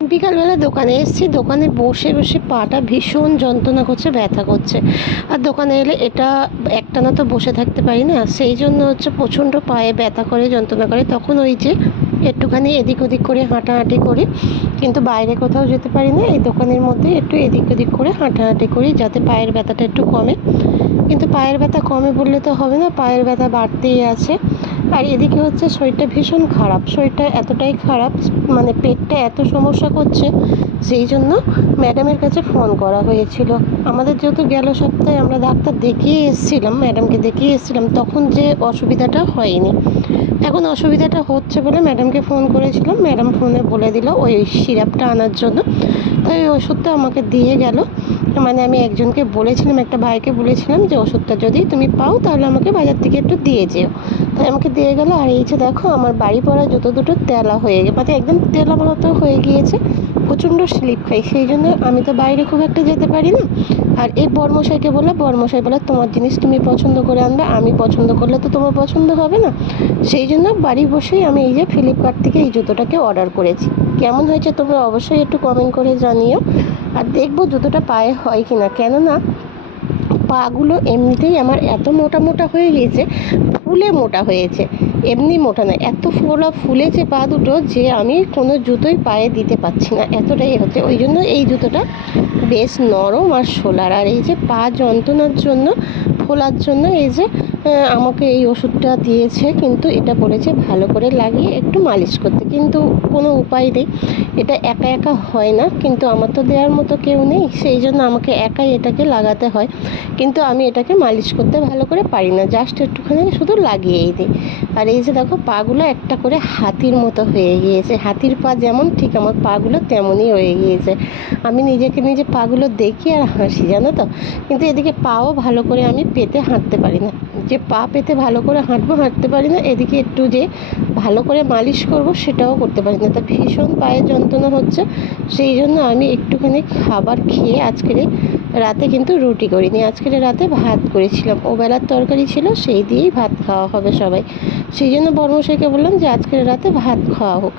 বিকালবেলা দোকানে এসেছি, দোকানে বসে বসে পাটা ভীষণ যন্ত্রণা করছে, ব্যথা করছে। আর দোকানে এলে এটা একটানা তো বসে থাকতে পারি না, সেই জন্য হচ্ছে প্রচণ্ড পায়ে ব্যথা করে, যন্ত্রণা করে। তখন ওই যে একটুখানি এদিক ওদিক করে হাঁটাহাঁটি করি, কিন্তু বাইরে কোথাও যেতে পারি না। এই দোকানের মধ্যে একটু এদিক ওদিক করে হাঁটাহাঁটি করি যাতে পায়ের ব্যথাটা একটু কমে। কিন্তু পায়ের ব্যথা কমে বললে তো হবে না, পায়ের ব্যথা বাড়তেই আছে। আর এদিকে হচ্ছে শরীরটা ভীষণ খারাপ, শরীরটা এতটাই খারাপ, মানে পেটটা এত সমস্যা করছে, সেই জন্য ম্যাডামের কাছে ফোন করা হয়েছিল। আমাদের যেহেতু গেল সপ্তাহে আমরা ডাক্তার দেখিয়ে এসেছিলাম, ম্যাডামকে দেখিয়ে এসেছিলাম, তখন যে অসুবিধাটা হয়নি, এখন অসুবিধাটা হচ্ছে বলে ম্যাডামকে ফোন করেছিলাম। ম্যাডাম ফোনে বলে দিল ওই সিরাপটা আনার জন্য। তো এই ওষুধটা আমাকে দিয়ে গেল। মানে আমি একজনকে বলেছিলাম, একটা ভাইকে বলেছিলাম যে ওষুধটা যদি তুমি পাও তাহলে আমাকে বাজার থেকে একটু দিয়ে যেও। তাই আমাকে দিয়ে গেল। আর এই যে দেখো আমার বাড়ি পড়া জুতো দুটো তেলা হয়ে গেছে, মানে একদম তেলা মতো হয়ে গিয়েছে, প্রচণ্ড স্লিপ খাই। সেই জন্য আমি তো বাইরে খুব একটা যেতে পারি না। আর এই বড়মশাইকে বলে, বড়মশাই বলে তোমার জিনিস তুমি পছন্দ করে আনবে, আমি পছন্দ করলে তো তোমার পছন্দ হবে না। সেই জন্য বাড়ি বসেই আমি এই যে ফ্লিপকার্ট থেকে এই জুতোটাকে অর্ডার করেছি। কেমন হয়েছে তোমরা অবশ্যই একটু কমেন্ট করে জানিও। আর দেখবো জুতোটা পায়ে হয় কি না, কেননা পাগুলো এমনিতেই আমার এত মোটা মোটা হয়ে গিয়েছে, ফুলে মোটা হয়েছে, এমনি মোটা না, এত ফুলেছে পা দুটো যে আমি কোনো জুতোই পায়ে দিতে পারছি না, এতটাই হচ্ছে। ওই জন্য এই জুতোটা বেশ নরম আর সোলার। আর এই যে পা যন্ত্রণার জন্য, ফোলার জন্য এই যে আমাকে এই ওষুধটা দিয়েছে, কিন্তু এটা বলেছে ভালো করে লাগিয়ে একটু মালিশ করতে, কিন্তু কোনো উপায় নেই, এটা একা একা হয় না। কিন্তু আমার তো দেওয়ার মতো কেউ নেই, সেই জন্য আমাকে একাই এটাকে লাগাতে হয়। কিন্তু আমি এটাকে মালিশ করতে ভালো করে পারি না, জাস্ট একটুখানি শুধু লাগিয়েই দিই। আর এই যে দেখো পাগুলো একটা করে হাতির মতো হয়ে গিয়েছে, হাতির পা যেমন ঠিক আমার পাগুলো তেমনই হয়ে গিয়েছে। আমি নিজেকে নিজে পাগুলো দেখি আর হাসি, জানো তো। কিন্তু এদিকে পাও ভালো করে আমি পেতে হাঁটতে পারি না, যে পা পেতে ভালো করে হাঁটবো হাঁটতে পারি না, এদিকে একটু যে ভালো করে মালিশ করব সেটাও করতে পারি না। তা ভীষণ পায়ে যন্ত্রণা হচ্ছে, সেই জন্য আমি একটুখানি খাবার খেয়ে আজকের রাতে কিন্তু রুটি করিনি, আজকের রাতে ভাত করেছিলাম, ওবেলার তরকারি ছিল সেই দিয়েই ভাত খাওয়া হবে সবাই। সেই জন্য বড়মশাইকে বললাম যে আজকের রাতে ভাত খাওয়া হোক।